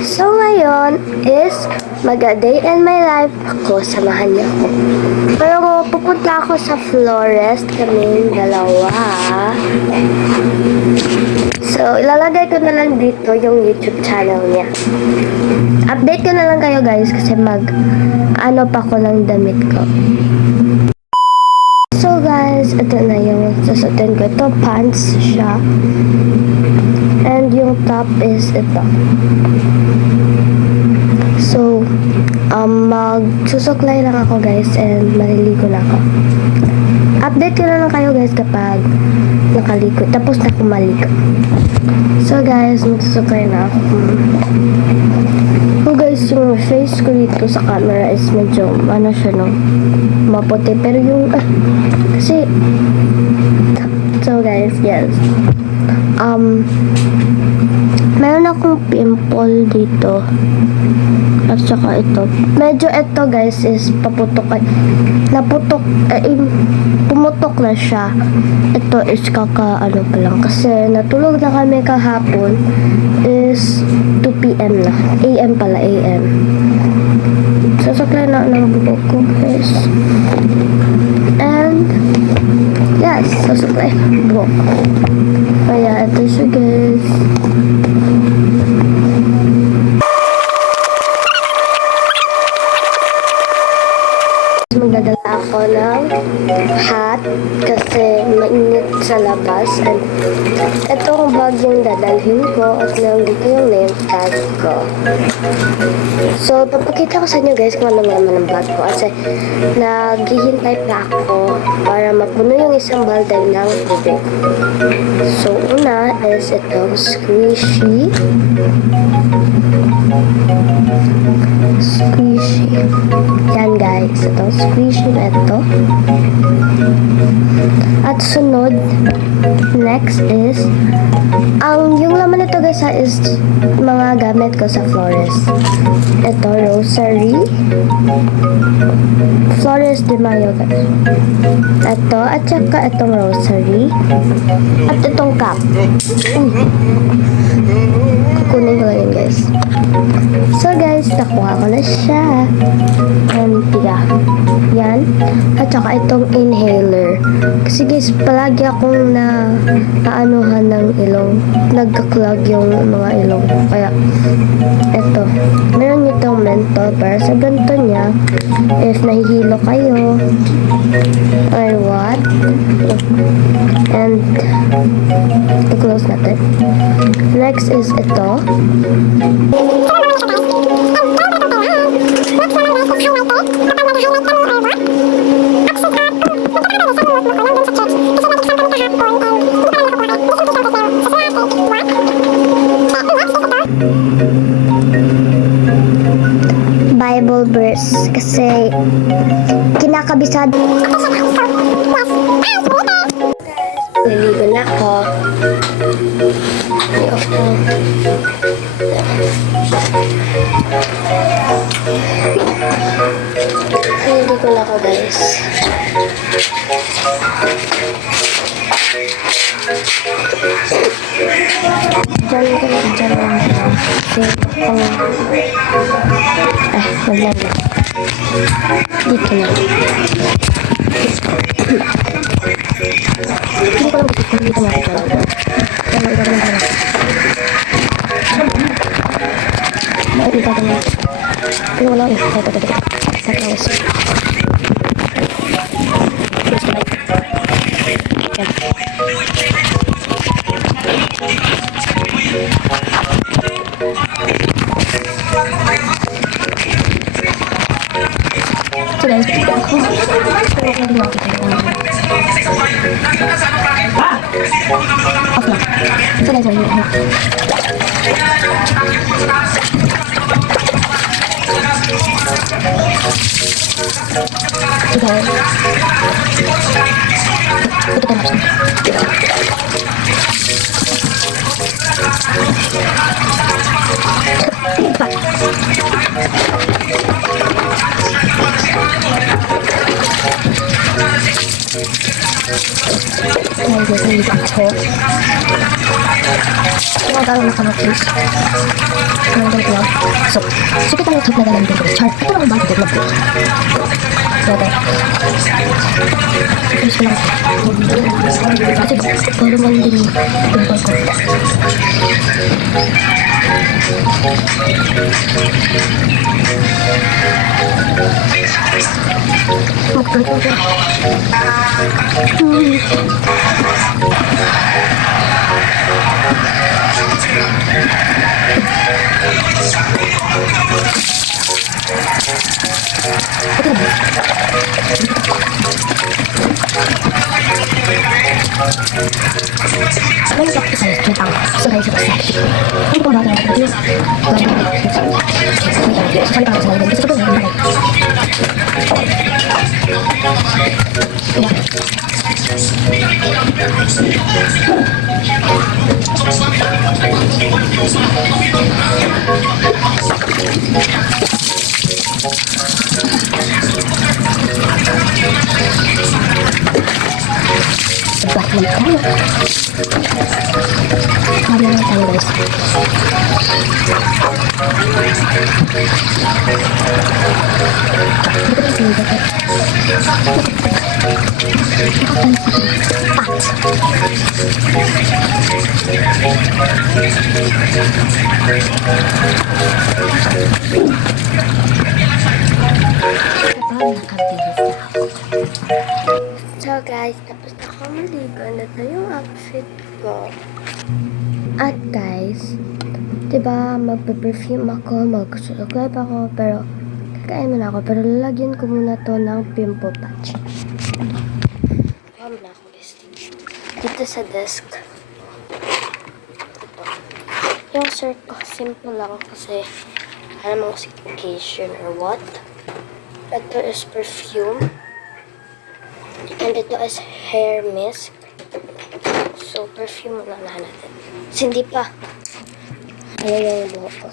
So ngayon is mag-a-day in my life ako. Samahan niyo ako. Pero pupunta ako sa Flores. Kaming dalawa. So ilalagay ko na lang dito yung YouTube channel niya. Update ko na lang kayo guys kasi ano pa ko ng damit ko. So guys, ito na yung susutin ko. Ito pants siya. And yung top is ito. So, magsusuklay lang ako guys and maliligo na ako. Update ko na lang kayo guys kapag nakaligo. Tapos na ako maligo. So guys, magsusuklay na ako. So guys, yung face ko dito sa camera is medyo, siya no, maputi. Pero yung, kasi, so guys, yes. Meron akong pimple dito. At saka ito. Medyo ito guys is paputok. Pumutok na siya. Ito is pa lang. Kasi natulog na kami kahapon is 2 p.m. na. AM pala, AM. Sasaklay na ng buhok ko guys. And, yes, sasaklay ng buhok. Kaya ito siya guys. Magdadala ako ng hat kasi mainit sa labas. And itong bag yung dadalhin ko at nandito yung name tag ko. So, papakita ko sa inyo guys kung ano naman ang bag ko kasi naghihintay pa ako para mapuno yung isang balde ng tubig. So, una is itong squishy. Yan guys, itong squishy na ito. At sunod, next is yung laman nito guys is mga gamit ko sa Flores. Ito, rosary. Flores de Mayo guys. Ito, at saka itong rosary. At itong cup. Kukunin ko lang yun guys. So guys, nakuha ko na siya. And tiga. Yan. At saka itong inhaler. Kasi guys, palagi akong naanuhan ng ilong. Nagka-clog yung mga ilong. Kaya, eto. Meron itong menthol para sa ganito niya. If nahihilo kayo. Or what. And, i-close natin. Next is ito. Bible verse kasi kinakabisado. Liligo na ako. I-off ko. Liligo na ako guys. Diyan ko lang dyan lang siya. Kasi wala na. Dito na. Hindi ko lang gusto. Dito na ito. Ay, hindi ako. Magkaroon na ka ng case. Ano ganito lang? So kita lang soup na galang dito. Char. Ito lang ang bago dito. Pwede. Case ko lang. Kasi puro man din yung pimple ko. Ano ba sa tentang sungai sa pasal? Ano ba ba ito? Sa tentang sungai dito sa tentang. Sebelah mana? Kami yang tahu guys. So guys, tapos na ako maligo na ito yung outfit ko. At guys, diba magpe-perfume ako, mag-subscribe ako, pero kakain muna ako, pero lalagyan ko muna to ng pimple patch. Na ako guys. Dito sa desk. Ito. Yung shirt ko, simple lang kasi alam mo si occasion or what. Ito is perfume. And ito is hair mist. So, perfume muna natin. Kasi hindi pa. Ayan yung buhok ko.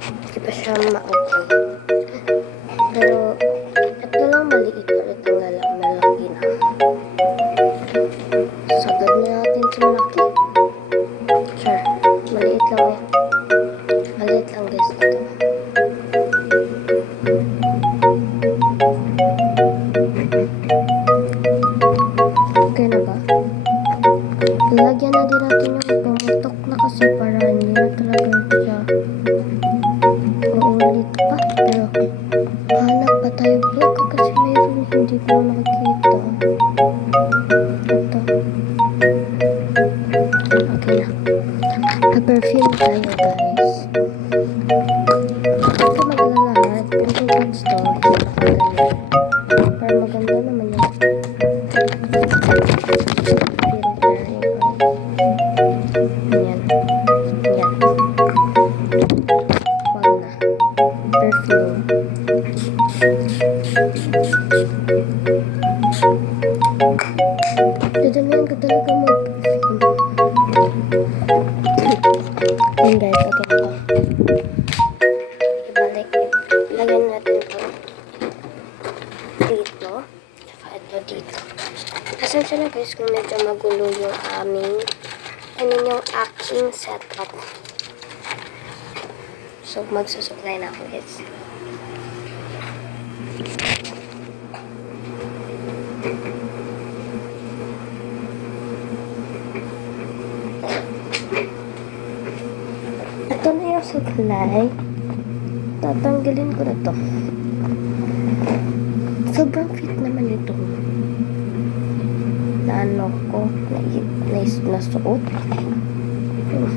Hindi pa siya ma-okay. Pero, ito lang maliit. Pero ito nga lang malaki na. Sagad na natin sa malaki. Sure. Maliit lang eh. Maliit lang guys ito. Okay na ba? Lagyan na din natin yung pumutok na kasi para hindi na talaga siya uulit pa. Pero hanap pa tayo vlog kasi mayroon hindi ko nakikita. Ito. Okay na. Pa-perfume tayo guys. Ito mag-alala. Pimple patch to. Para maganda naman yun. Dadamihan ko talaga mag-perfume. Yun guys, okay na ako. Ibalik. Lagyan natin ito dito. Saka ito dito. Pasensya na guys kung medyo magulo yung yung aking setup. So, magsusupply na ako guys. Ito na yung supply. Tatanggalin ko na to. Sobrang fit naman ito. Na ano ko, nasuot. Ganyan.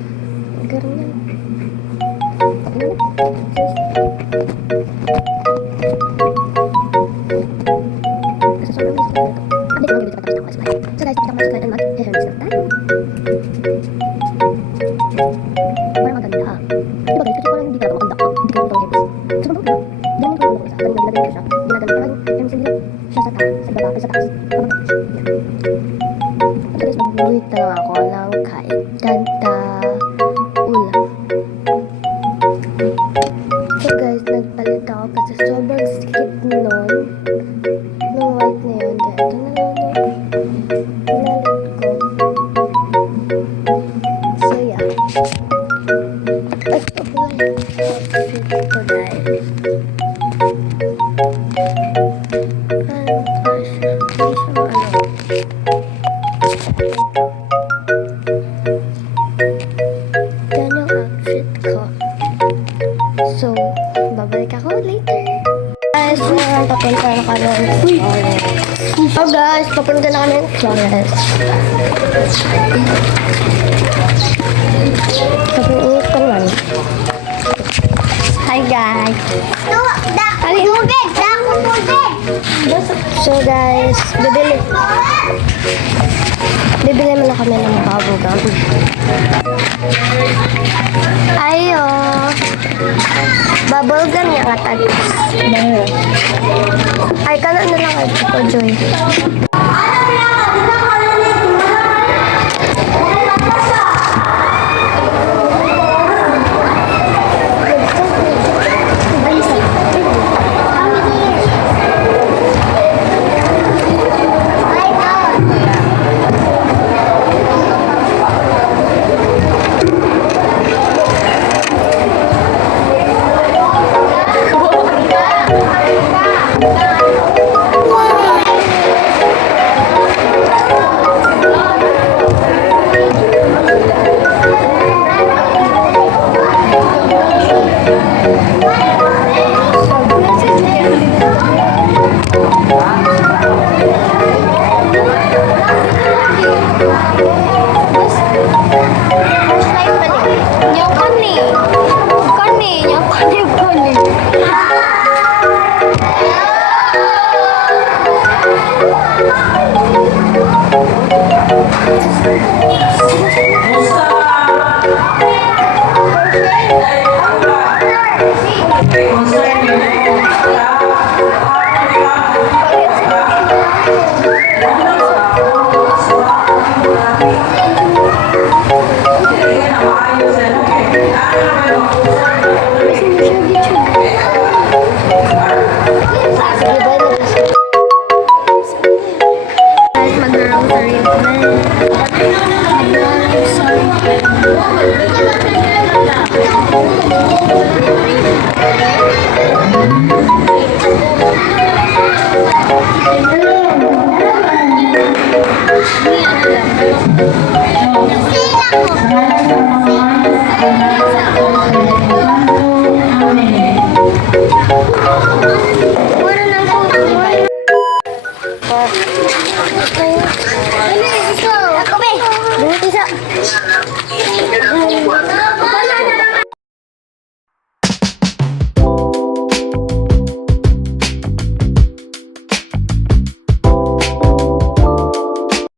Kasi sobrang gusto ko ito. Update ko lang yung video tapos na ako. So guys, kita ko mag-supply and mag-hair mix na tayo. Parang maganda. Diba guys, kasi parang hindi ka maganda. Hindi ka maganda hair mix. So maganda. Ganyan ko lang ako isa. Ganyan nilagay ko siya. Ginagano parang hair mix nila. Siya sa taas. Sa baba. Sa taas. So guys, mag-buhit na lang ako ng kahit ganda ulam. So guys, nagpalit ako kasi sobrang sikip nun. Nung white na yun. Kaya ito na lang. Yes. Tapi ingat kan man. Hi guys. So guys, bibili muna kami ng bubble gum. Ayo. Bubble gum yang atag. Ay, kanan na lang ako, Joy. Ako, be. Dito isa.